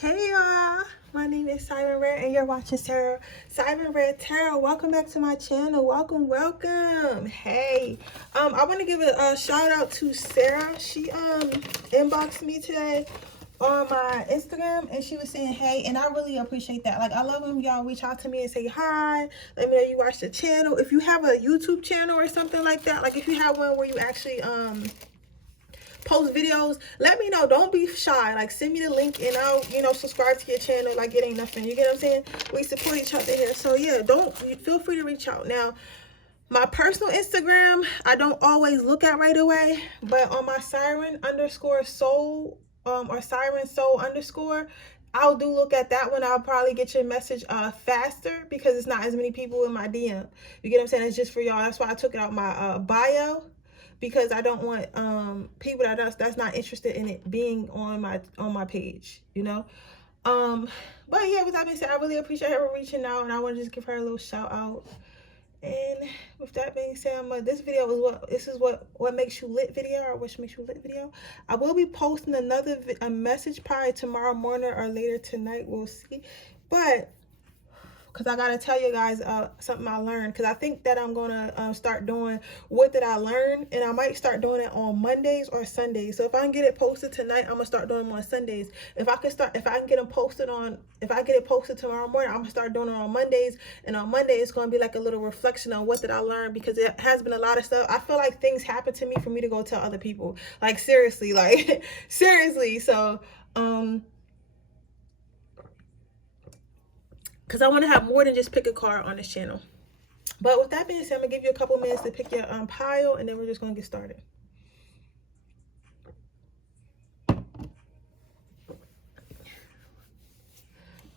Hey y'all, my name is Siren Redd and you're watching Siren Redd Tarot. Welcome back to my channel. Welcome. Hey, I want to give a shout out to Sarah. She inboxed me today on my Instagram and she was saying hey, and I really appreciate that. Like, I love when y'all reach out to me and say hi, let me know you watch the channel. If you have a YouTube channel or something like that, like if you have one where you actually post videos, let me know. Don't be shy. Like, send me the link and I'll, subscribe to your channel. Like, it ain't nothing. You get what I'm saying? We support each other here. So yeah, feel free to reach out. Now, my personal Instagram, I don't always look at right away, but on my Siren_Soul or Siren Soul_, I'll do look at that one. I'll probably get your message faster because it's not as many people in my DM. You get what I'm saying? It's just for y'all. That's why I took it out my bio, because I don't want people that's not interested in it being on my page, But yeah, with that being said, I really appreciate her reaching out, and I want to just give her a little shout out. And with that being said, this video is what makes you lit video, or which makes you lit video. I will be posting a message probably tomorrow morning or later tonight. We'll see, but because I gotta tell you guys something I learned, because I think that I'm gonna start doing what did I learn, and I might start doing it on Mondays or Sundays. So if I can get it posted tonight, I'm gonna start doing them on Sundays. If I can get them posted if I get it posted tomorrow morning, I'm gonna start doing it on Mondays. And on Monday it's gonna be like a little reflection on what did I learn, because it has been a lot of stuff. I feel like things happen to me for me to go tell other people, like seriously, like seriously. So because I want to have more than just pick a card on this channel. But with that being said, I'm going to give you a couple minutes to pick your pile, and then we're just going to get started.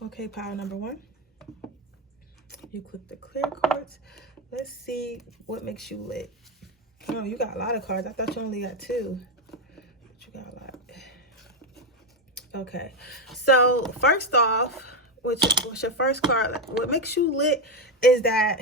Okay, pile number one. You click the clear cards. Let's see what makes you lit. Oh, you got a lot of cards. I thought you only got two. But you got a lot. Okay. So, first off, what's your first card? What makes you lit is that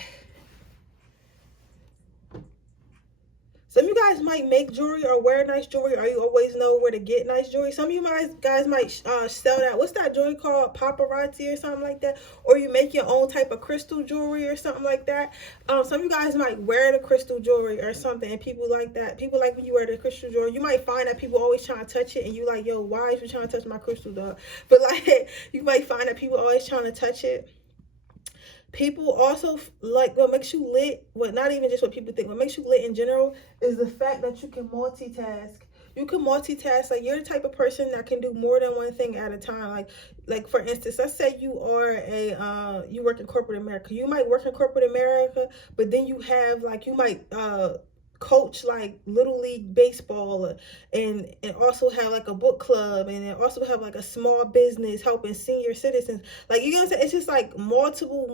some of you guys might make jewelry or wear nice jewelry, or you always know where to get nice jewelry. Some of you guys might sell that. What's that jewelry called? Paparazzi or something like that. Or you make your own type of crystal jewelry or something like that. Some of you guys might wear the crystal jewelry or something, and people like that. People like when you wear the crystal jewelry. You might find that people always trying to touch it, and you like, yo, why is you trying to touch my crystal, dog? But like, you might find that people always trying to touch it. People also like what makes you lit, not even just what people think, what makes you lit in general is the fact that you can multitask. You can multitask. Like, you're the type of person that can do more than one thing at a time. Like for instance, let's say you are you work in corporate America. You might work in corporate America, but then you have you might coach like little league baseball, and also have like a book club, and also have like a small business helping senior citizens. Like, you get what I'm saying? It's just like multiple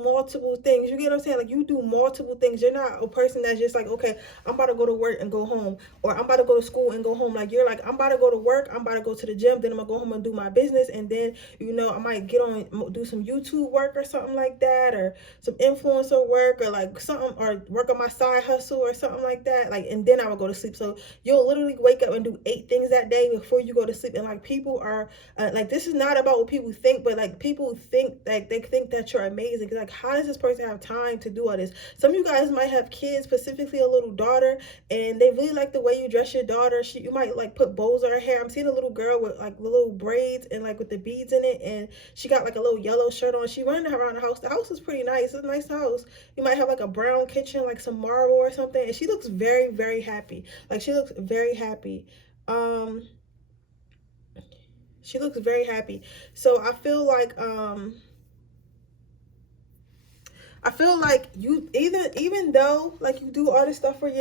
things. You get what I'm saying? Like, you do multiple things. You're not a person that's just like, okay, I'm about to go to work and go home, or I'm about to go to school and go home. Like, you're like, I'm about to go to work, I'm about to go to the gym, then I'm gonna go home and do my business, and then I might get on, do some YouTube work or something like that, or some influencer work, or like something, or work on my side hustle or something like that. Like, and then I will go to sleep. So you'll literally wake up and do 8 things that day before you go to sleep. And like, people are like, this is not about what people think, but like, people think, like, they think that you're amazing. Cause like, how does this person have time to do all this? Some of you guys might have kids, specifically a little daughter, and they really like the way you dress your daughter. You might like put bows on her hair. I'm seeing a little girl with like little braids and like with the beads in it, and she got like a little yellow shirt on. She running around the house. The house is pretty nice. It's a nice house. You might have like a brown kitchen, like some marble or something, and she looks very, very happy. Like, she looks very happy. She looks very happy. So I feel like you, even though like you do all this stuff for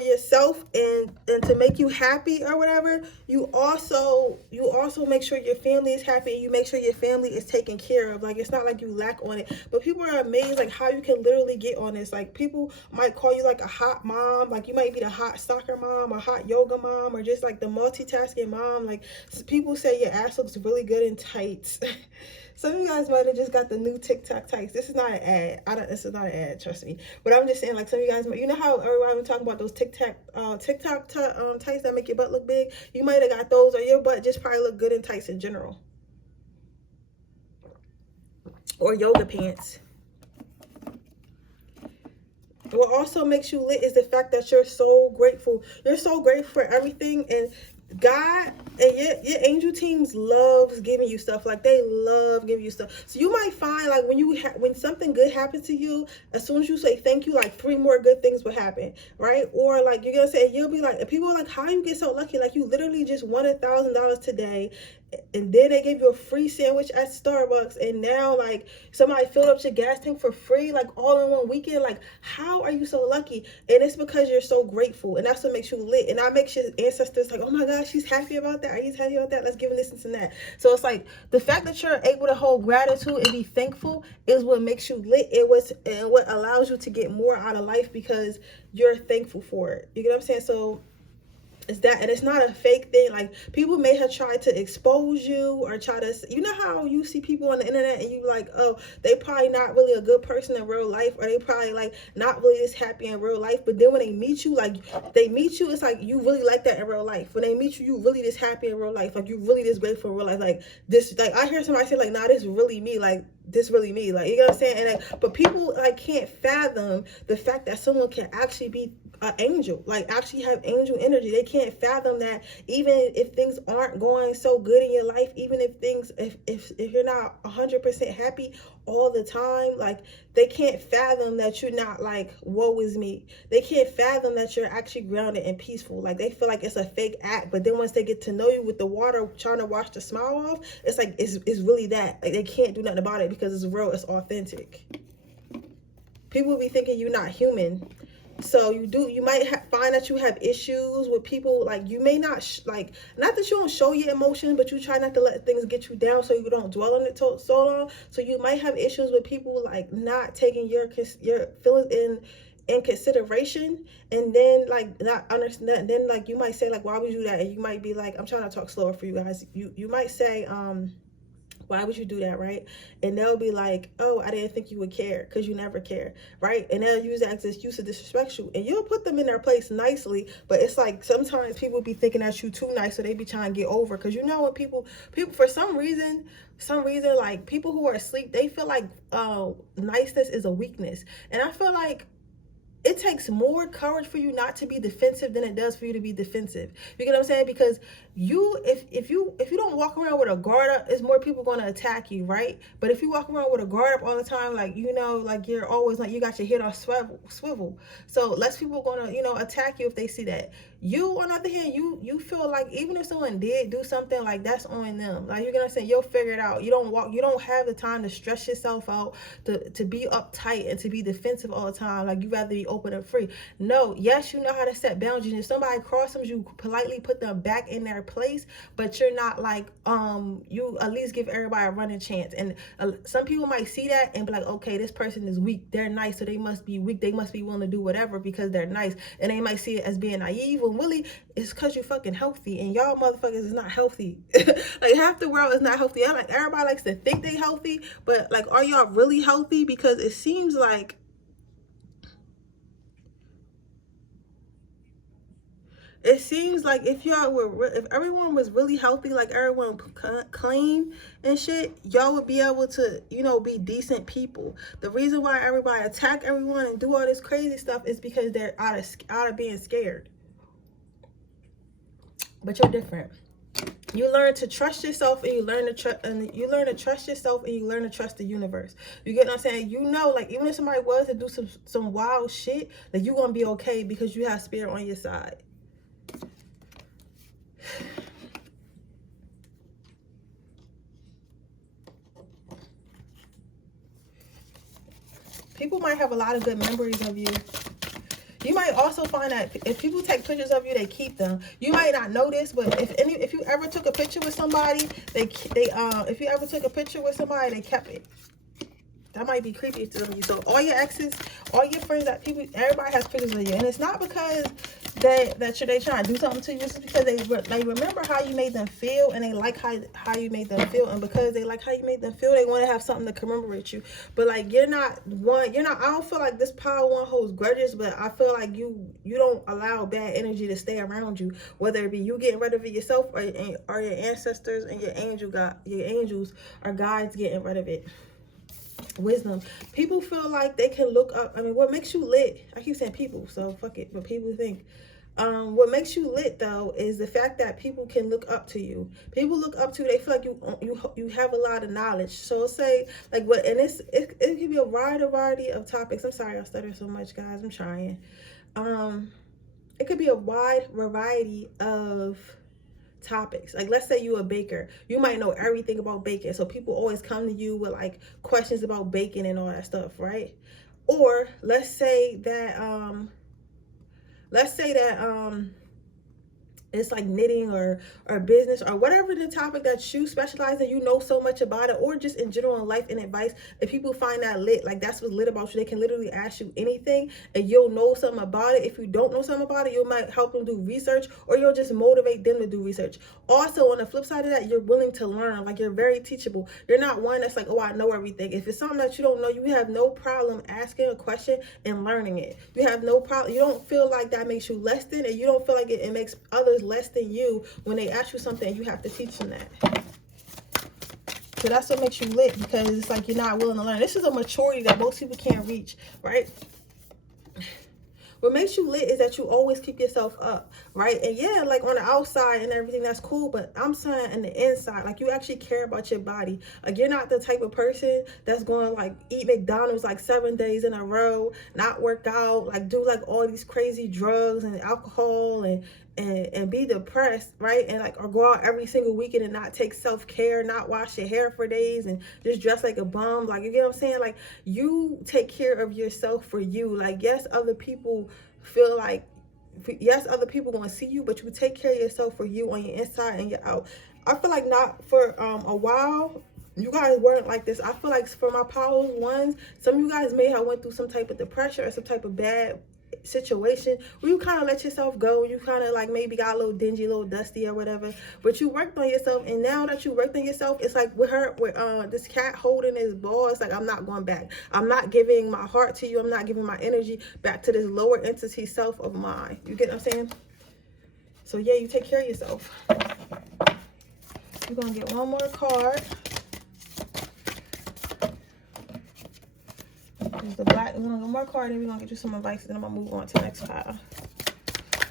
yourself and to make you happy or whatever, you also make sure your family is happy, and you make sure your family is taken care of. Like, it's not like you lack on it. But people are amazed like how you can literally get on this. Like, people might call you like a hot mom. Like, you might be the hot soccer mom, or hot yoga mom, or just like the multitasking mom. Like, people say your ass looks really good in tights. Some of you guys might have just got the new TikTok tights. This is not an ad. This is not an ad, trust me. But I'm just saying, like, some of you guys might, how everybody was talking about those TikTok tights that make your butt look big? You might have got those, or your butt just probably look good in tights in general. or yoga pants. What also makes you lit is the fact that you're so grateful. You're so grateful for everything, and God and your angel teams loves giving you stuff. Like, they love giving you stuff. So you might find, like, when something good happens to you, as soon as you say thank you, like 3 more good things will happen, right? Or like you're gonna say, you'll be like, people are like, how you get so lucky? Like, you literally just won $1,000 today, and then they gave you a free sandwich at Starbucks, and now like somebody filled up your gas tank for free, like all in one weekend. Like, how are you so lucky? And it's because you're so grateful, and that's what makes you lit. And that makes your ancestors like, oh my gosh, she's happy about that. Are you happy about that? Let's give him this and that. So it's like the fact that you're able to hold gratitude and be thankful is what makes you lit. And what allows you to get more out of life, because you're thankful for it. You get what I'm saying? So it's that, and it's not a fake thing. Like, people may have tried to expose you or try to, you know how you see people on the internet and you like, oh, they probably not really a good person in real life, or they probably like not really this happy in real life, but then when they meet you, it's like you really like that in real life. When they meet you, you really this happy in real life, like you really this grateful in real life. Like this, like I hear somebody say like, nah, this really me, like this really me, like, you know what I'm saying? And like, but people like can't fathom the fact that someone can actually be an angel, like actually have angel energy. They can't fathom that even if things aren't going so good in your life, even if things, if you're not 100% happy all the time, like they can't fathom that you're not like, woe is me. They can't fathom that you're actually grounded and peaceful. Like, they feel like it's a fake act, but then once they get to know you with the water trying to wash the smile off, it's like it's really that. Like, they can't do nothing about it because it's real, it's authentic. People be thinking you're not human. So you might find that you have issues with people. Like, you may not not that you don't show your emotions, but you try not to let things get you down so you don't dwell on it so long. So you might have issues with people like not taking your feelings in consideration, and then like not understand. Then like you might say like, why would you do that? And you might be like, I'm trying to talk slower for you guys. You might say why would you do that, right? And they'll be like, oh, I didn't think you would care, because you never care, right? And they'll use that as an excuse to disrespect you, and you'll put them in their place nicely, but it's like sometimes people be thinking that you too nice, so they be trying to get over. Because you know, when people for some reason, like people who are asleep, they feel like niceness is a weakness. And I feel like it takes more courage for you not to be defensive than it does for you to be defensive. You get what I'm saying? Because if you don't walk around with a guard up, it's more people going to attack you, right? But if you walk around with a guard up all the time, like, you know, like you're always like, you got your head on swivel. So less people going to, you know, attack you if they see that. You, on the other hand, you feel like even if someone did do something, like that's on them. Like, you're gonna say you'll figure it out. You don't have the time to stress yourself out, to be uptight and to be defensive all the time. Like, you rather be open and free. No, yes, you know how to set boundaries. If somebody crosses you, politely put them back in their place, but you're not like you at least give everybody a running chance. And some people might see that and be like, okay, this person is weak, they're nice, so they must be weak, they must be willing to do whatever because they're nice. And they might see it as being naive, when really it's because you're fucking healthy, and y'all motherfuckers is not healthy. Like, half the world is not healthy. I'm like, everybody likes to think they healthy, but like, are y'all really healthy? Because it seems like if everyone was really healthy, like everyone clean and shit, y'all would be able to, you know, be decent people. The reason why everybody attack everyone and do all this crazy stuff is because they're out of being scared. But you're different. You learn to trust yourself, and you learn to trust yourself, and you learn to trust the universe. You get what I'm saying? You know, like, even if somebody was to do some wild shit, like, you're gonna be okay because you have spirit on your side. People might have a lot of good memories of you. You might also find that if people take pictures of you, they keep them. You might not know this, but if you ever took a picture with somebody, if you ever took a picture with somebody, they kept it. That might be creepy to you. So all your exes, all your friends, everybody has pictures of you, and it's not because they trying to do something to you. It's because they remember how you made them feel, and they like how you made them feel, and because they like how you made them feel, they want to have something to commemorate you. But like, I don't feel like this power one holds grudges, but I feel like you don't allow bad energy to stay around you, whether it be you getting rid of it yourself, or your ancestors and your angels or guides getting rid of it. Wisdom. People feel like they can look up. I mean, what makes you lit? I keep saying people, so fuck it. But people think. What makes you lit though is the fact that people can look up to you. People look up to you. They feel like you have a lot of knowledge. So say like what, and it can be a wide variety of topics. I'm sorry I stutter so much, guys. I'm trying. It could be a wide variety of topics. Like let's say you a baker, you might know everything about baking, so people always come to you with like questions about baking and all that stuff, right? Or let's say that it's like knitting or business or whatever the topic that you specialize in, you know so much about it, or just in general in life and advice. If people find that lit, like that's what's lit about you, they can literally ask you anything and you'll know something about it. If you don't know something about it, you might help them do research, or you'll just motivate them to do research. Also, on the flip side of that, you're willing to learn. Like you're very teachable. You're not one that's like, oh, I know everything. If it's something that you don't know, you have no problem asking a question and learning it. You have no problem. You don't feel like that makes you less than, and you don't feel like it makes others less than you when they ask you something and you have to teach them that. So that's what makes you lit, because it's like you're not willing to learn. This is a maturity that most people can't reach, right? What makes you lit is that you always keep yourself up, right? And yeah, like on the outside and everything, that's cool. But I'm saying in the inside, like you actually care about your body. Like you're not the type of person that's going to like eat McDonald's like 7 days in a row, not work out, like do like all these crazy drugs and alcohol and be depressed, right? And like, or go out every single weekend and not take self-care, not wash your hair for days and just dress like a bum. Like, you get what I'm saying? Like, you take care of yourself for you. Like, yes, other people feel like, yes, other people gonna see you, but you take care of yourself for you on your inside and your out. I feel like not for a while you guys weren't like this. I feel like for my power ones, some of you guys may have went through some type of depression or some type of bad situation where you kind of let yourself go. You kind of like maybe got a little dingy, a little dusty or whatever, but you worked on yourself. And now that you worked on yourself, it's like with this cat holding his ball, it's like, I'm not going back. I'm not giving my heart to you. I'm not giving my energy back to this lower entity self of mine. You get what I'm saying? So yeah, you take care of yourself. We're gonna get one more card. There's the black. We're gonna get more card, and we're gonna get you some advice, and then I'm gonna move on to the next pile.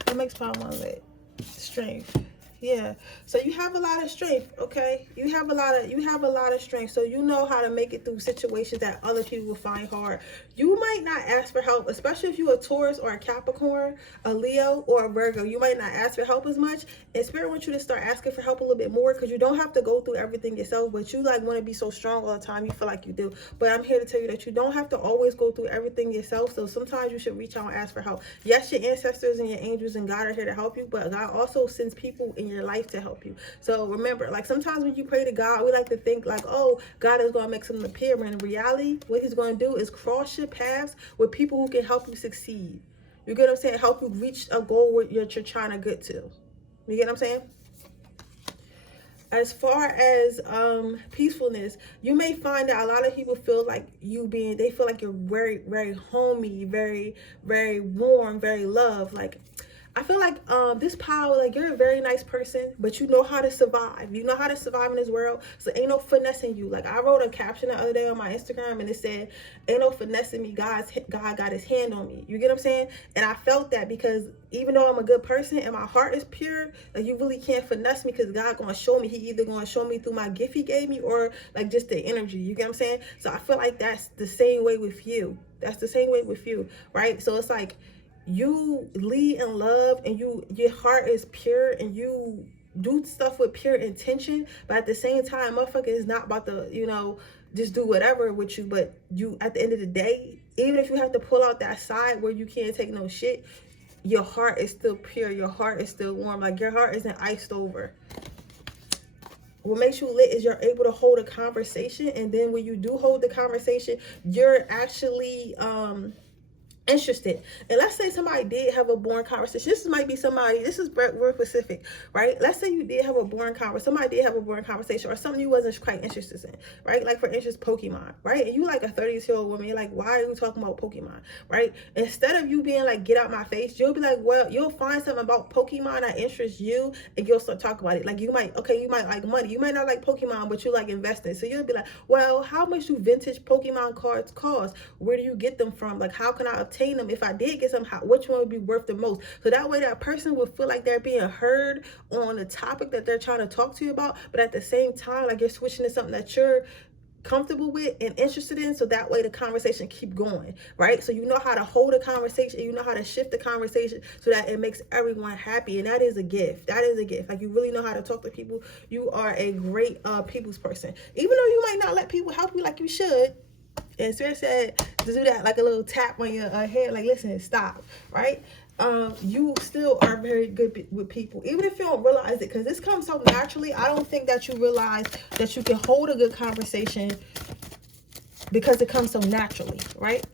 The next pile one is strength. Yeah, so you have a lot of strength, okay? You have a lot of strength, so you know how to make it through situations that other people will find hard. You might not ask for help, especially if you're a Taurus or a Capricorn, a Leo, or a Virgo. You might not ask for help as much, and Spirit wants you to start asking for help a little bit more, because you don't have to go through everything yourself, but you like want to be so strong all the time. You feel like you do, but I'm here to tell you that you don't have to always go through everything yourself. So sometimes you should reach out and ask for help. Yes, your ancestors and your angels and God are here to help you, but God also sends people in your life to help you. So remember, like sometimes when you pray to God, we like to think like, oh, God is going to make something appear, but in reality, what he's going to do is cross your paths with people who can help you succeed. You get what I'm saying? Help you reach a goal where you're trying to get to. You get what I'm saying? As far as peacefulness, you may find that a lot of people feel like they feel like you're very, very homey, very, very warm, very loved. Like, I feel like this power, like you're a very nice person, but you know how to survive. You know how to survive in this world. So ain't no finessing you. Like I wrote a caption the other day on my Instagram and it said, ain't no finessing me. God got his hand on me. You get what I'm saying? And I felt that because even though I'm a good person and my heart is pure, like you really can't finesse me, because God gonna show me. He either gonna show me through my gift he gave me or like just the energy. You get what I'm saying? So I feel like that's the same way with you. That's the same way with you, right? So it's like, you lead in love and your heart is pure and you do stuff with pure intention, but at the same time, motherfucker is not about to, just do whatever with you. But you, at the end of the day, even if you have to pull out that side where you can't take no shit, your heart is still pure. Your heart is still warm. Like your heart isn't iced over. What makes you lit is you're able to hold a conversation, and then when you do hold the conversation, you're actually interested. And let's say somebody did have a boring conversation. This might be somebody, this is very specific, right? Let's say you did have a boring conversation, somebody did have a boring conversation, or something you wasn't quite interested in, right? Like for instance, Pokemon, right? And you like a 30-year-old woman, you're like, why are you talking about Pokemon, right? Instead of you being like, get out my face, you'll be like, well, you'll find something about Pokemon that interests you, and you'll start talking about it. Like you might like money, you might not like Pokemon, but you like investing, so you'll be like, well, how much do vintage Pokemon cards cost? Where do you get them from? Like, how can I obtain them? If I did get some, which one would be worth the most? So that way that person would feel like they're being heard on the topic that they're trying to talk to you about, but at the same time, like, you're switching to something that you're comfortable with and interested in, so that way the conversation keep going, right? So you know how to hold a conversation, you know how to shift the conversation so that it makes everyone happy. And that is a gift. That is a gift. Like, you really know how to talk to people. You are a great people's person, even though you might not let people help you like you should. And Siren said to do that, like a little tap on your head, like, listen, stop, right? You still are very good with people, even if you don't realize it, because this comes so naturally. I don't think that you realize that you can hold a good conversation because it comes so naturally, right?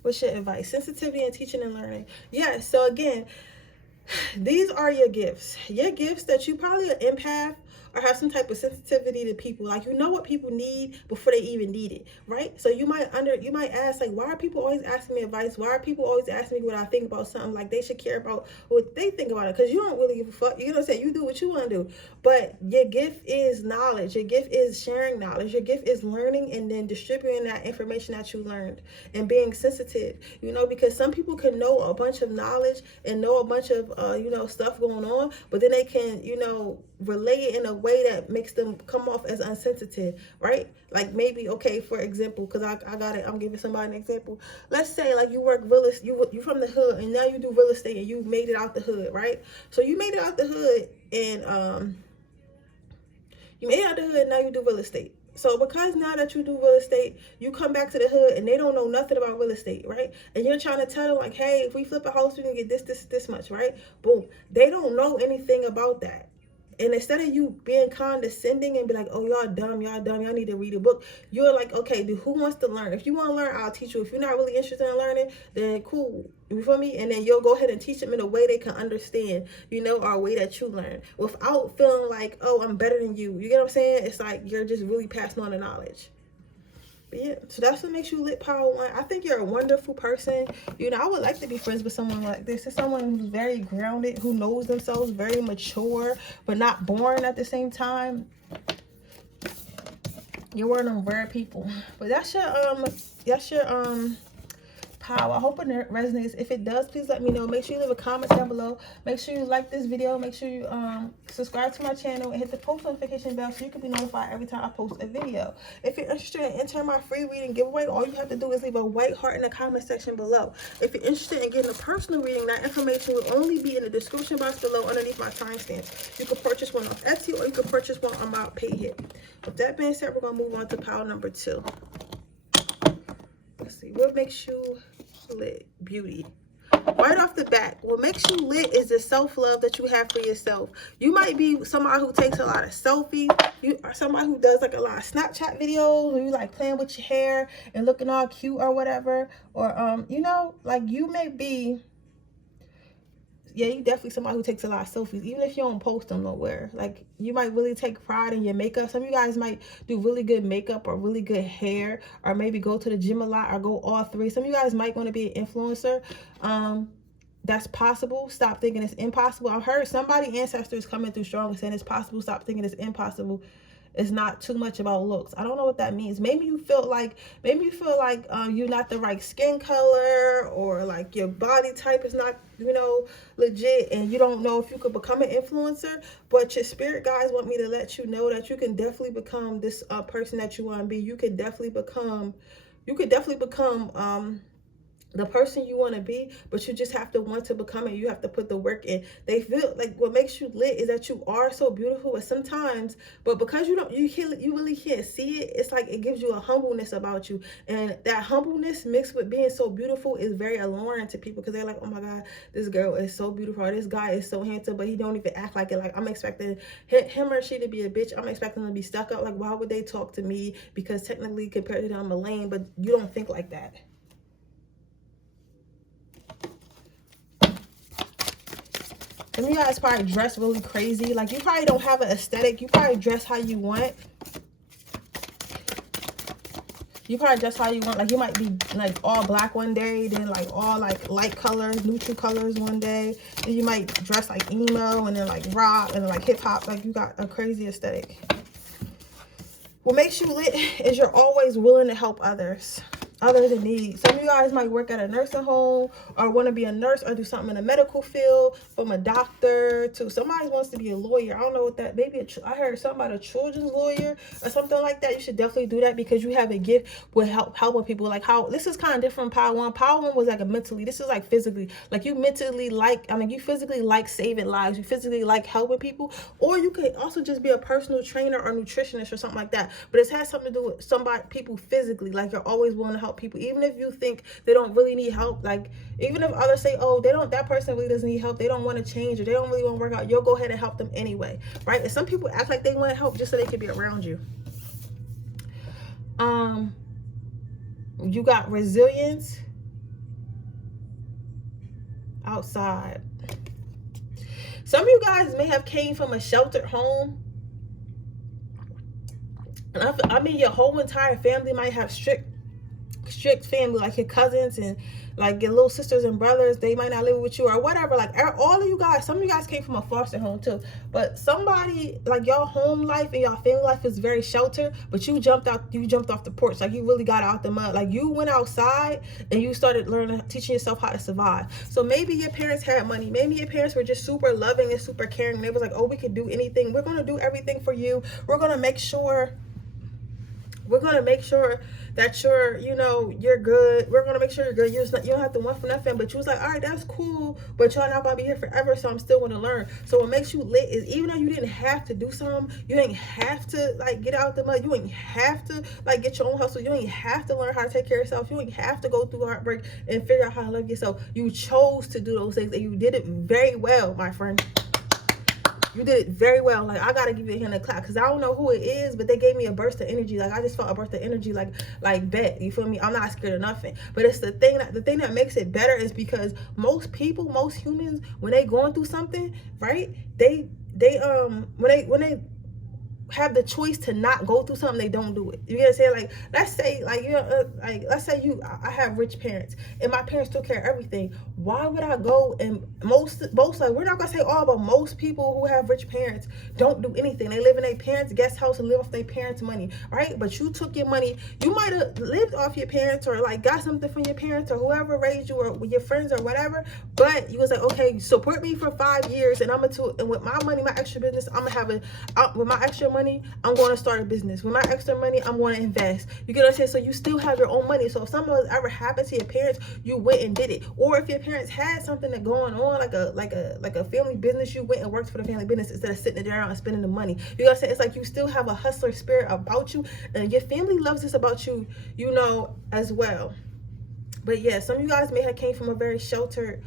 What's your advice? Sensitivity and teaching and learning. Yes, so again, these are your gifts. Your gifts that you probably are empath or have some type of sensitivity to people. Like, you know what people need before they even need it, right? So you might ask, like, why are people always asking me advice? Why are people always asking me what I think about something? Like, they should care about what they think about it, because you don't really give a fuck. You know what I'm saying? You do what you want to do. But your gift is knowledge. Your gift is sharing knowledge. Your gift is learning and then distributing that information that you learned and being sensitive, you know, because some people can know a bunch of knowledge and know a bunch of stuff going on, but then they can, relay it in a way that makes them come off as unsensitive, right? Like, maybe, okay, for example, because I got it, I'm giving somebody an example. Let's say, like, you work real estate, you from the hood, and now you do real estate, and you made it out the hood, right? So you made it out the hood, and you made it out the hood, now you do real estate. So because now that you do real estate, you come back to the hood and they don't know nothing about real estate, right? And you're trying to tell them, like, hey, if we flip a house, we can get this much, right? Boom. They don't know anything about that. And instead of you being condescending and be like, oh, y'all dumb, y'all need to read a book, you're like, okay, dude, who wants to learn? If you want to learn, I'll teach you. If you're not really interested in learning, then cool. You feel me? And then you'll go ahead and teach them in a way they can understand, or a way that you learn without feeling like, oh, I'm better than you. You get what I'm saying? It's like you're just really passing on the knowledge. But yeah, so that's what makes you lit power one. I think you're a wonderful person. I would like to be friends with someone like this. It's someone who's very grounded, who knows themselves, very mature, but not boring at the same time. You're one of them rare people. But that's your power. I hope it resonates. If it does, please let me know. Make sure you leave a comment down below. Make sure you like this video. Make sure you subscribe to my channel and hit the post notification bell so you can be notified every time I post a video. If you're interested in entering my free reading giveaway, all you have to do is leave a white heart in the comment section below. If you're interested in getting a personal reading, that information will only be in the description box below underneath my timestamps. You can purchase one off Etsy, or you can purchase one on my pay hit. With that being said, we're going to move on to pile number 2. Let's see, what makes you lit? Beauty. Right off the bat, what makes you lit is the self-love that you have for yourself. You might be somebody who takes a lot of selfies. You are somebody who does like a lot of Snapchat videos, or you like playing with your hair and looking all cute or whatever. Or like, you may be, yeah, you definitely somebody who takes a lot of selfies, even if you don't post them nowhere. Like, you might really take pride in your makeup. Some of you guys might do really good makeup or really good hair, or maybe go to the gym a lot, or go all three. Some of you guys might want to be an influencer. That's possible. Stop thinking it's impossible. I've heard somebody ancestors coming through strong and saying it's possible. Stop thinking it's impossible. It's not too much about looks. I don't know what that means. Maybe you feel like you're not the right skin color, or like your body type is not legit, and you don't know if you could become an influencer. But your spirit guides want me to let you know that you can definitely become this person that you want to be. You could definitely become the person you want to be, but you just have to want to become it. You have to put the work in. They feel like what makes you lit is that you are so beautiful, but sometimes, but because you really can't see it, it's like it gives you a humbleness about you, and that humbleness mixed with being so beautiful is very alluring to people, because they're like, oh my God, this girl is so beautiful, or this guy is so handsome, but he don't even act like it. Like, I'm expecting him or she to be a bitch. I'm expecting them to be stuck up. Like, why would they talk to me? Because technically compared to them, I'm a lame, but you don't think like that. Some of you guys probably dress really crazy. Like, you probably don't have an aesthetic. You probably dress how you want. You probably dress how you want. Like, you might be like all black one day, then like all like light colors, neutral colors one day. Then you might dress like emo, and then like rock, and then like hip hop. Like, you got a crazy aesthetic. What makes you lit is you're always willing to help others in need. Some of you guys might work at a nursing home, or want to be a nurse, or do something in the medical field, from a doctor to somebody wants to be a lawyer. I don't know what that, maybe I heard something about a children's lawyer or something like that. You should definitely do that, because you have a gift with helping people. Like, how this is kind of different from Power One was like a mentally, this is like physically. Like, you mentally like, you physically like saving lives, you physically like helping people, or you could also just be a personal trainer or nutritionist or something like that. But it has something to do with people physically. Like, you're always willing to help people, even if you think they don't really need help. Like, even if others say, oh, that person really doesn't need help, they don't want to change, or they don't really want to work out, you'll go ahead and help them anyway, right? And some people act like they want help just so they can be around you. You got resilience outside. Some of you guys may have came from a sheltered home, and I mean, your whole entire family might have strict family, like your cousins and like your little sisters and brothers. They might not live with you or whatever. Like, all of you guys, some of you guys came from a foster home too, but somebody, like, your home life and your family life is very sheltered, but you jumped off the porch. Like, you really got out the mud. Like, you went outside and you started teaching yourself how to survive. So maybe your parents had money, maybe your parents were just super loving and super caring, and they was like, oh, we could do anything, we're going to do everything for you, we're going to make sure that you're good. We're gonna make sure you're good. You don't have to want for nothing. But you was like, all right, that's cool, but y'all not gonna be here forever, so I'm still gonna learn. So what makes you lit is, even though you didn't have to do something, you ain't have to like get out the mud, you ain't have to like get your own hustle, you ain't have to learn how to take care of yourself, you ain't have to go through heartbreak and figure out how to love yourself. You chose to do those things, and you did it very well, my friend. You did it very well. Like, I gotta give you a hand of clap, because I don't know who it is, but they gave me a burst of energy. Like, I just felt a burst of energy, like bet. You feel me? I'm not scared of nothing. But it's the thing that makes it better is because most humans, when they going through something, right? They when they have the choice to not go through something, they don't do it. You get what I'm saying? Like, let's say, like, let's say I have rich parents and my parents took care of everything. Why would I go? And most like, we're not gonna say all, but most people who have rich parents don't do anything. They live in their parents' guest house and live off their parents' money, right? But you took your money. You might have lived off your parents, or like got something from your parents, or whoever raised you, or with your friends or whatever. But you was like, okay, support me for 5 years, and and with my money, my extra business, I'm gonna have with my extra money, I'm going to start a business. With my extra money, I'm going to invest. You get what I'm saying? So you still have your own money. So if something ever happened to your parents, you went and did it. Or if your parents had something that going on, like a family business, you went and worked for the family business instead of sitting there and spending the money. You know what I'm saying? It's like you still have a hustler spirit about you, and your family loves this about you, as well. But yeah, some of you guys may have came from a very sheltered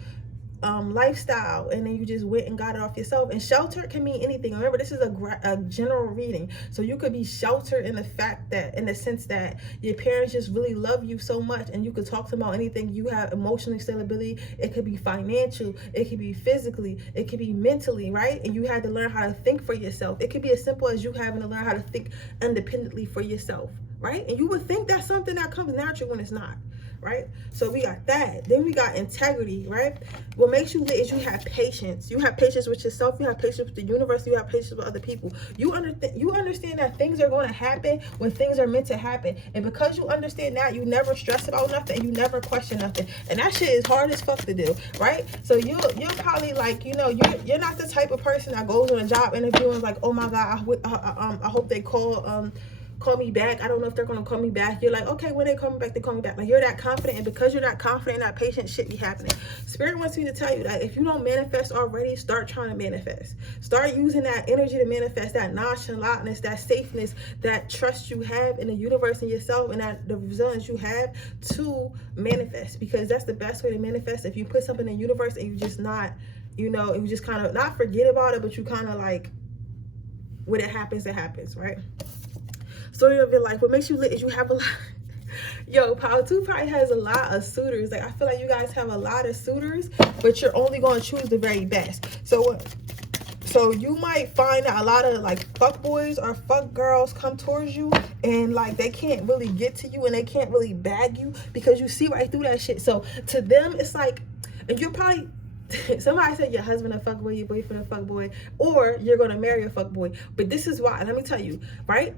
lifestyle, and then you just went and got it off yourself. And shelter can mean anything. Remember, this is a general reading, so you could be sheltered in the sense that your parents just really love you so much, and you could talk to them about anything. You have emotional stability. It could be financial, it could be physically, it could be mentally, right? And you had to learn how to think for yourself. It could be as simple as you having to learn how to think independently for yourself, right? And you would think that's something that comes natural when it's not, right? So we got that. Then we got integrity, right? What makes you lit is you have patience. You have patience with yourself. You have patience with the universe. You have patience with other people. You understand that things are going to happen when things are meant to happen. And because you understand that, you never stress about nothing. You never question nothing. And that shit is hard as fuck to do, right? So you're probably like, you're not the type of person that goes on a job interview and is like, oh my God, I hope they call call me back. I don't know if they're going to call me back. You're like, okay, when they call me back, they call me back. Like, you're that confident, and because you're that confident, that patient, shit be happening. Spirit wants me to tell you that if you don't manifest already, start trying to manifest. Start using that energy to manifest, that nonchalantness, that safeness, that trust you have in the universe and yourself, and that the resilience you have to manifest, because that's the best way to manifest. If you put something in the universe and you just not, you know, you just kind of not forget about it, but you kind of like, when it happens, right? Story of your life. What makes you lit is you have a lot. Yo, Power 2 probably has a lot of suitors. Like, I feel like you guys have a lot of suitors, but you're only going to choose the very best. So you might find that a lot of like fuck boys or fuck girls come towards you, and like they can't really get to you, and they can't really bag you because you see right through that shit. So to them, it's like, and you're probably, somebody said your husband a fuckboy, your boyfriend a fuckboy, or you're gonna marry a fuckboy. But this is why. Let me tell you, right?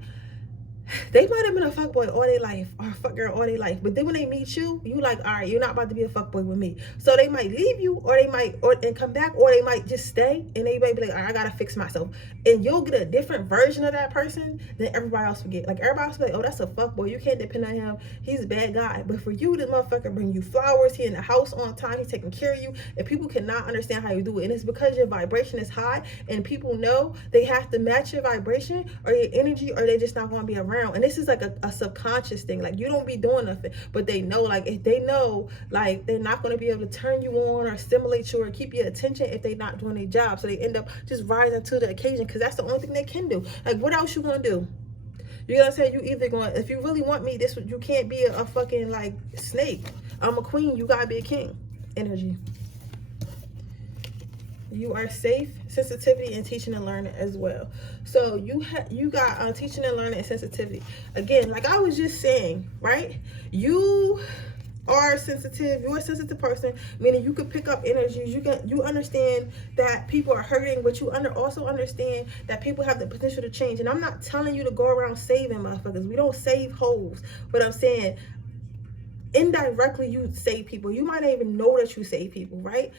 They might have been a fuckboy all their life, or a fuck girl all their life, but then when they meet you, you like, all right, you're not about to be a fuckboy with me. So they might leave you, or they might, and come back, or they might just stay, and they might be like, all right, I gotta fix myself, and you'll get a different version of that person than everybody else will get. Like, everybody else will be like, oh, that's a fuckboy, you can't depend on him, he's a bad guy. But for you, this motherfucker bring you flowers, he in the house on time, he's taking care of you, and people cannot understand how you do it. And it's because your vibration is high, and people know they have to match your vibration or your energy, or they're just not gonna be around. And this is like a subconscious thing. Like, you don't be doing nothing, but they know. Like, if they know, like, they're not going to be able to turn you on or stimulate you or keep your attention if they're not doing their job. So they end up just rising to the occasion, because that's the only thing they can do. Like, what else you gonna do? You're gonna say, you either going, if you really want me, this, you can't be a fucking like snake. I'm a queen, you gotta be a king energy. You are safe, sensitivity, and teaching and learning as well. So you got teaching and learning and sensitivity. Again, like I was just saying, right? You are sensitive. You're a sensitive person, meaning you could pick up energies. You understand that people are hurting, but you also understand that people have the potential to change. And I'm not telling you to go around saving motherfuckers. We don't save hoes. But I'm saying indirectly you save people. You might not even know that you save people, right?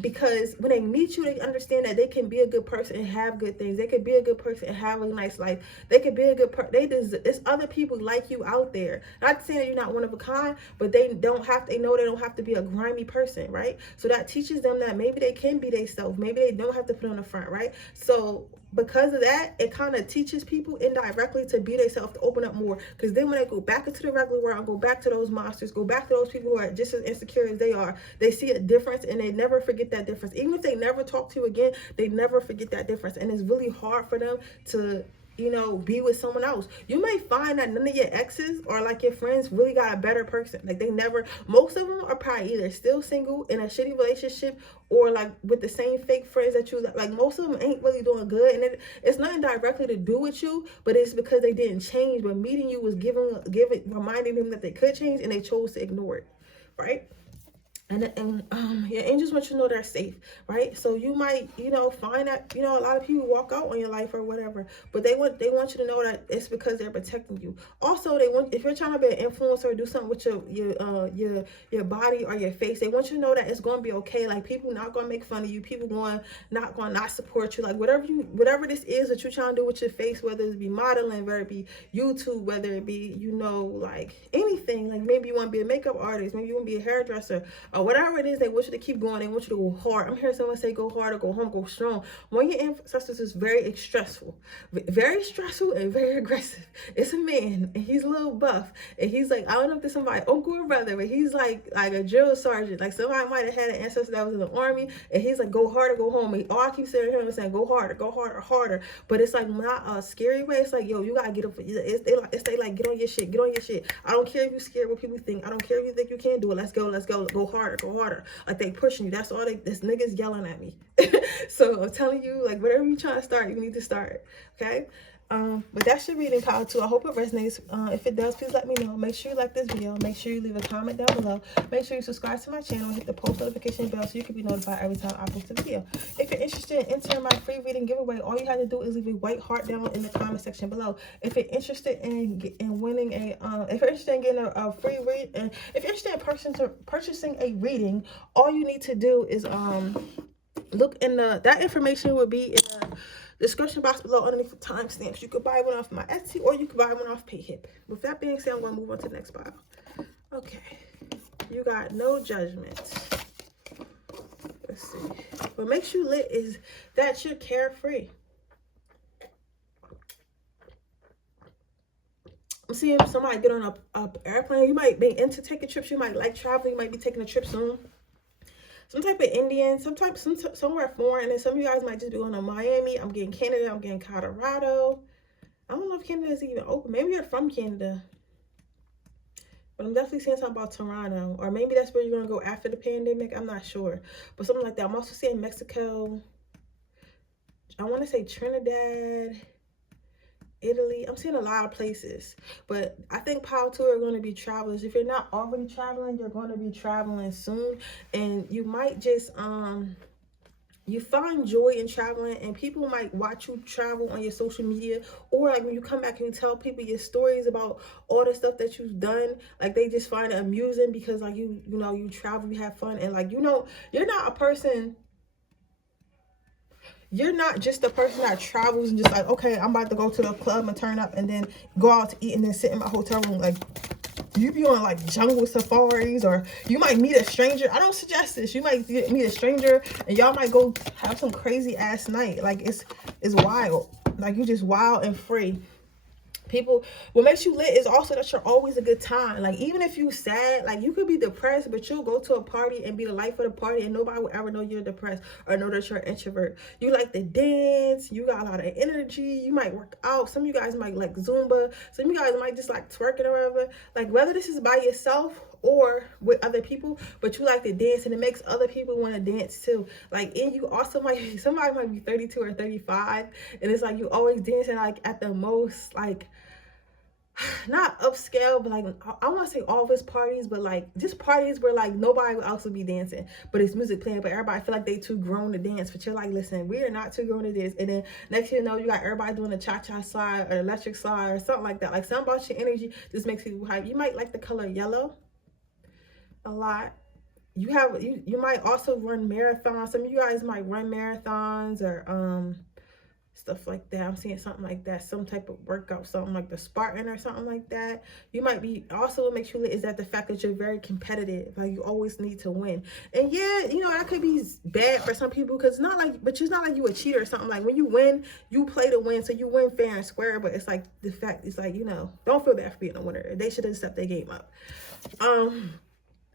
Because when they meet you, they understand that they can be a good person and have good things. They can be a good person and have a nice life. They can be a good person. There's other people like you out there. Not saying that you're not one of a kind, but they know they don't have to be a grimy person, right? So that teaches them that maybe they can be themselves. Maybe they don't have to put on the front, right? So because of that, it kind of teaches people indirectly to be themselves, to open up more. Because then when they go back into the regular world, go back to those monsters, go back to those people who are just as insecure as they are, they see a difference, and they never forget that difference. Even if they never talk to you again, they never forget that difference. And it's really hard for them to, you know, be with someone else. You may find that none of your exes or like your friends really got a better person. Like, most of them are probably either still single in a shitty relationship, or like with the same fake friends that you like. Most of them ain't really doing good, and it's nothing directly to do with you, but it's because they didn't change. But meeting you was reminding them that they could change, and they chose to ignore it, right? And your angels want you to know they're safe, right? So you might, you know, find that, you know, a lot of people walk out on your life or whatever, but they want you to know that it's because they're protecting you. Also, if you're trying to be an influencer or do something with your body or your face, they want you to know that it's going to be okay. Like, people not going to make fun of you. People not support you. Like, whatever this is that you're trying to do with your face, whether it be modeling, whether it be YouTube, whether it be, you know, like anything. Like, maybe you want to be a makeup artist, maybe you want to be a hairdresser, or whatever it is, they want you to keep going. They want you to go hard. I'm hearing someone say go hard or go home, go strong. One of your ancestors is very stressful and very aggressive. It's a man, and he's a little buff, and he's like, I don't know if this is somebody uncle or brother, but he's like a drill sergeant. Like, somebody might have had an ancestor that was in the army, and he's like, go hard or go home. And all I keep saying to him is saying, go harder, harder. But it's like not a scary way. It's like, yo, you gotta get up. They like, get on your shit. I don't care if you're scared what people think. I don't care if you think you can't do it. Let's go. Go harder. Like, they pushing you. That's all this niggas yelling at me. So I'm telling you, like, whatever you trying to start, you need to start. Okay? But that's your reading, Power 2. I hope it resonates. If it does, please let me know. Make sure you like this video. Make sure you leave a comment down below. Make sure you subscribe to my channel and hit the post notification bell so you can be notified every time I post a video. If you're interested in entering my free reading giveaway, all you have to do is leave a white heart down in the comment section below. If you're interested in winning if you're interested in getting a free read, and if you're interested in purchasing a reading, all you need to do is look in that information will be in the Description box below underneath the timestamps. You could buy one off my Etsy or you could buy one off PayHip. With that being said, I'm going to move on to the next pile. Okay. You got no judgment. Let's see. What makes you lit is that you're carefree. I'm seeing somebody get on a airplane. You might be into taking trips. You might like traveling. You might be taking a trip soon. Some type of Indian, somewhere foreign. And some of you guys might just be going to Miami. I'm getting Canada. I'm getting Colorado. I don't know if Canada is even open. Maybe you're from Canada. But I'm definitely seeing something about Toronto. Or maybe that's where you're going to go after the pandemic. I'm not sure. But something like that. I'm also seeing Mexico. I want to say Trinidad. Italy. I'm seeing a lot of places, but I think pile 2 are going to be travelers. If you're not already traveling, you're going to be traveling soon, and you might just you find joy in traveling, and people might watch you travel on your social media, or like when you come back and you tell people your stories about all the stuff that you've done, like they just find it amusing because like you know you travel, you have fun, and like, you know, you're not a person. You're not just the person that travels and just like, okay, I'm about to go to the club and turn up and then go out to eat and then sit in my hotel room. Like, you be on like jungle safaris, or you might meet a stranger. I don't suggest this. You might meet a stranger and y'all might go have some crazy ass night. Like, it's wild. Like, you just wild and free. People, what makes you lit is also that you're always a good time. Like, even if you sad, like, you could be depressed, but you'll go to a party and be the life of the party, and nobody will ever know you're depressed or know that you're an introvert. You like to dance, you got a lot of energy, you might work out. Some of you guys might like Zumba, some of you guys might just like twerking or whatever. Like, whether this is by yourself or with other people, but you like to dance, and it makes other people want to dance too. Like, and you also might, somebody might be 32 or 35, and it's like you always dancing like at the most like, not upscale, but like, I want to say office parties, but like just parties where like nobody else will be dancing, but it's music playing, but everybody feel like they too grown to dance. But you're like, listen, we are not too grown to dance. And then next thing you know, you got everybody doing a cha-cha slide or electric slide or something like that. Like, something about your energy just makes people hype. You might like the color yellow a lot. You might also run marathons. Some of you guys might run marathons or stuff like that. I'm seeing something like that, some type of workout, something like the Spartan or something like that. You might be, also what makes you lit is that the fact that you're very competitive. Like, you always need to win. And yeah, you know, that could be bad for some people, because it's not like, but it's not like you a cheater or something. Like, when you win, you play to win, so you win fair and square. But it's like, the fact is like, you know, don't feel bad for being a winner. They should have stepped their game up.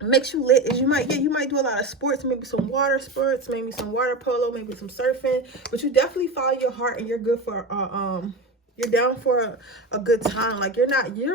Makes you lit is you might do a lot of sports, maybe some water sports, maybe some water polo, maybe some surfing, but you definitely follow your heart, and you're good for you're down for a good time. Like, you're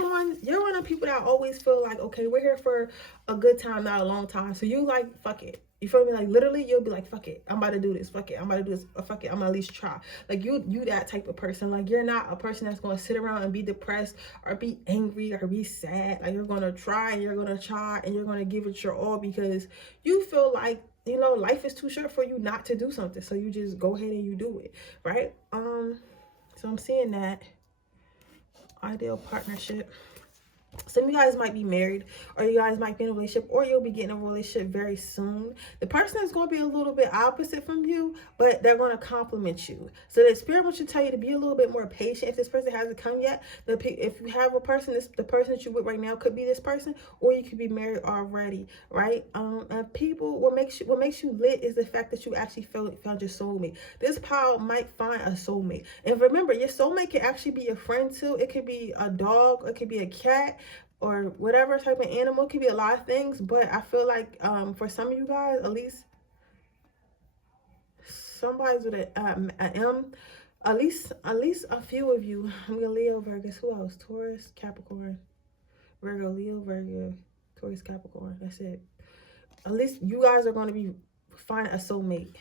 one of the people that always feel like, okay, we're here for a good time, not a long time. So you like, fuck it. You feel me? Like, literally, you'll be like, fuck it, I'm about to do this. Fuck it, I'm about to do this. Fuck it, I'm gonna at least try. Like, you that type of person. Like, you're not a person that's gonna sit around and be depressed or be angry or be sad. Like, you're gonna try and you're gonna try and you're gonna give it your all, because you feel like, you know, life is too short for you not to do something. So you just go ahead and you do it, right? So I'm seeing that ideal partnership. Some of you guys might be married, or you guys might be in a relationship, or you'll be getting a relationship very soon. The person is going to be a little bit opposite from you, but they're going to compliment you. So the spirit wants to tell you to be a little bit more patient. If this person hasn't come yet, if you have a person, the person that you're with right now could be this person, or you could be married already, right? And people, what makes you lit is the fact that you actually found your soulmate. This pile might find a soulmate. And remember, your soulmate can actually be your friend too. It could be a dog, it could be a cat, or whatever type of animal. It could be a lot of things, but I feel like for some of you guys, at least somebody's with an M, at least a few of you. I'm gonna Leo, Virgo. Who else? Taurus, Capricorn, Virgo, Leo, Virgo, Taurus, Capricorn. That's it. At least you guys are going to be finding a soulmate,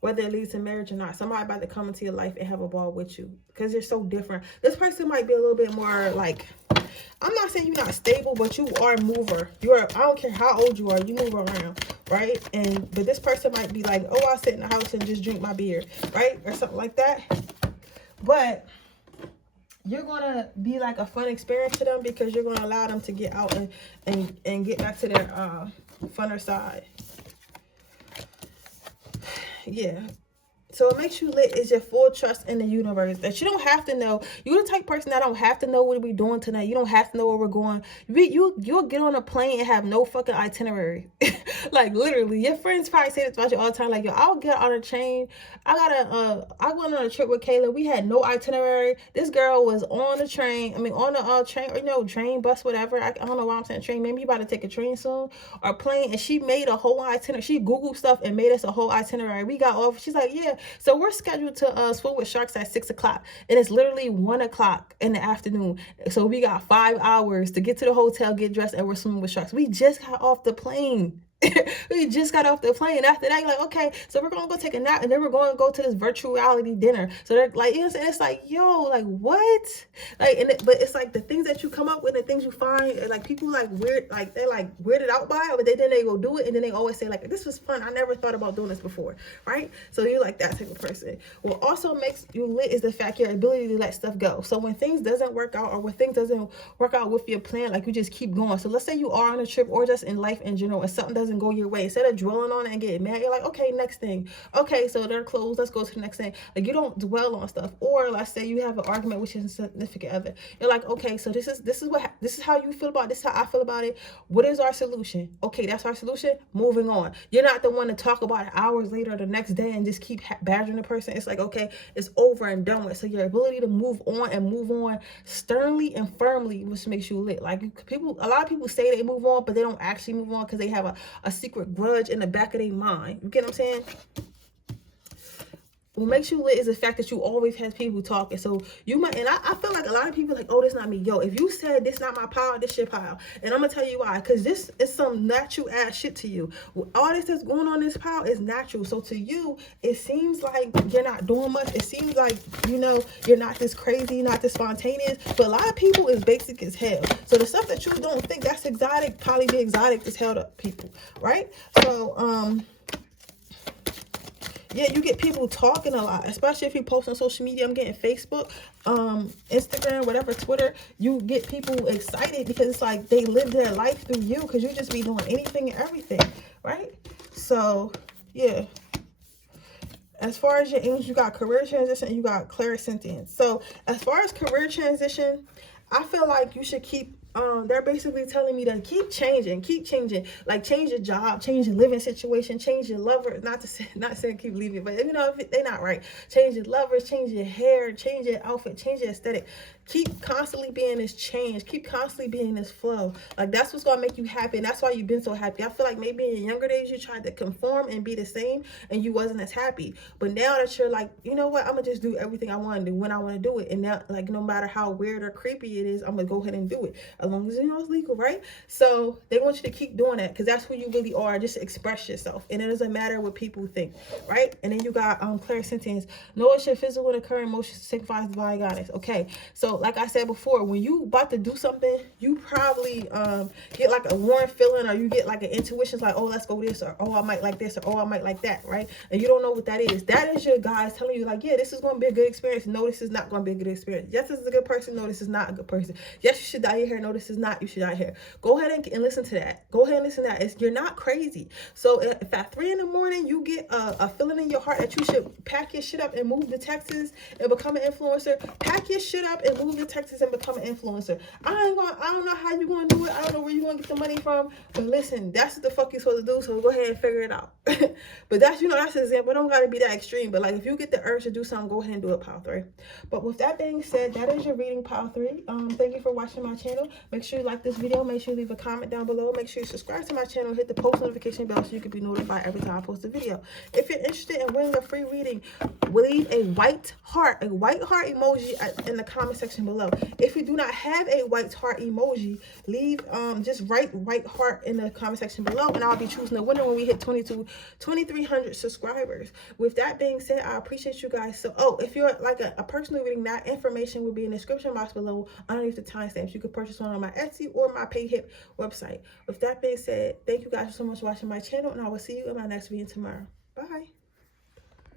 whether it leads to marriage or not. Somebody about to come into your life and have a ball with you, because you're so different. This person might be a little bit more like, I'm not saying you're not stable, but you are a mover. I don't care how old you are, you move around, right? But this person might be like, oh, I'll sit in the house and just drink my beer, right? Or something like that. But you're going to be like a fun experience to them, because you're going to allow them to get out and get back to their funner side. Yeah. So what makes you lit is your full trust in the universe, that you don't have to know. You're the type of person that don't have to know what we're doing tonight. You don't have to know where we're going. You'll get on a plane and have no fucking itinerary. Like literally, your friends probably say this about you all the time. Like, yo, I'll get on a train. I went on a trip with Kayla. We had no itinerary. This girl was on the train. I mean, on the train, or train, bus, whatever. I don't know why I'm saying train. Maybe you about to take a train soon or plane. And she made a whole itinerary. She Googled stuff and made us a whole itinerary. We got off. She's like, yeah. So we're scheduled to swim with sharks at 6 o'clock, and it's literally 1 o'clock in the afternoon. So we got 5 hours to get to the hotel, get dressed, and we're swimming with sharks. We just got off the plane. We just got off the plane. After that, you're like, okay, so we're gonna go take a nap, and then we're gonna go to this virtual reality dinner. So they're like, you know what I'm saying? It's like, yo, like what? Like, but it's like the things that you come up with, the things you find, and like people like weird, like they're like weirded out by it, but then they go do it, and then they always say like, this was fun. I never thought about doing this before, right? So you're like that type of person. What also makes you lit is the fact your ability to let stuff go. So when things doesn't work out, or when things doesn't work out with your plan, like you just keep going. So let's say you are on a trip, or just in life in general, and something doesn't go your way. Instead of dwelling on it and getting mad, you're like, okay, next thing. Okay, so they're closed. Let's go to the next thing. Like, you don't dwell on stuff. Or let's say you have an argument with your significant other. You're like, okay, so this is how you feel about it. This is how I feel about it. What is our solution? Okay, that's our solution. Moving on. You're not the one to talk about it hours later or the next day and just keep badgering the person. It's like, okay, it's over and done with. So your ability to move on sternly and firmly, which makes you lit. Like, a lot of people say they move on, but they don't actually move on because they have a secret grudge in the back of their mind. You get what I'm saying? What makes you lit is the fact that you always have people talking. So you might, and I feel like a lot of people like, oh, this not me. Yo, if you said this not my pile, this your pile. And I'm gonna tell you why. Because this is some natural ass shit to you. All this that's going on in this pile is natural. So to you, it seems like you're not doing much. It seems like, you're not this crazy, not this spontaneous. But a lot of people is basic as hell. So the stuff that you don't think that's exotic probably be exotic as hell to people, right? So yeah, you get people talking a lot, especially if you post on social media. I'm getting Facebook, Instagram, whatever, Twitter. You get people excited because it's like they live their life through you, because you just be doing anything and everything, right? So yeah. As far as your aims, you got career transition and you got clairsentience. So as far as career transition, I feel like you should keep, they're basically telling me to keep changing, like change your job, change your living situation, change your lover, not saying keep leaving, but if they're not right, change your lovers, change your hair, change your outfit, change your aesthetic. Keep constantly being this change, keep constantly being this flow. Like, that's what's gonna make you happy, and that's why you've been so happy. I feel like maybe in your younger days you tried to conform and be the same and you wasn't as happy, but now that you're like, you know what, I'm gonna just do everything I want to do when I want to do it. And now, like, no matter how weird or creepy it is, I'm gonna go ahead and do it, as long as it's legal, right? So they want you to keep doing that, because that's who you really are. Just express yourself, and it doesn't matter what people think, right? And then you got clairsentience. Know it's your physical and occurring emotion signifies divine guidance. Okay, so like I said before, when you about to do something, you probably get like a warm feeling, or you get like an intuition, like, oh, let's go this, or oh, I might like this, or oh, I might like that, right? And you don't know what that is. That is your guys telling you, like, yeah, this is going to be a good experience. No, this is not going to be a good experience. Yes, this is a good person. No, this is not a good person. Yes, you should dye your hair. No, this is not. You should dye your hair. Go ahead and listen to that. Go ahead and listen to that. You're not crazy. So if at 3 in the morning you get a feeling in your heart that you should pack your shit up and move to Texas and become an influencer, pack your shit up and move to Texas and become an influencer. I don't know how you're gonna do it. I don't know where you're gonna get the money from. But listen, that's what the fuck you're supposed to do. So go ahead and figure it out. But that's that's an example. It don't gotta be that extreme. But like, if you get the urge to do something, go ahead and do it, pile 3. But with that being said, that is your reading, pile 3. Thank you for watching my channel. Make sure you like this video. Make sure you leave a comment down below. Make sure you subscribe to my channel. Hit the post notification bell so you can be notified every time I post a video. If you're interested in winning a free reading, leave a white heart emoji in the comment section below. If you do not have a white heart emoji, leave just write white heart in the comment section below, and I'll be choosing the winner when we hit 2,300 subscribers. With that being said, I appreciate you guys. So if you're like a personal reading, that information will be in the description box below underneath the timestamps. You could purchase one on my Etsy or my PayHip website. With that being said, thank you guys so much for watching my channel, and I will see you in my next video tomorrow. Bye.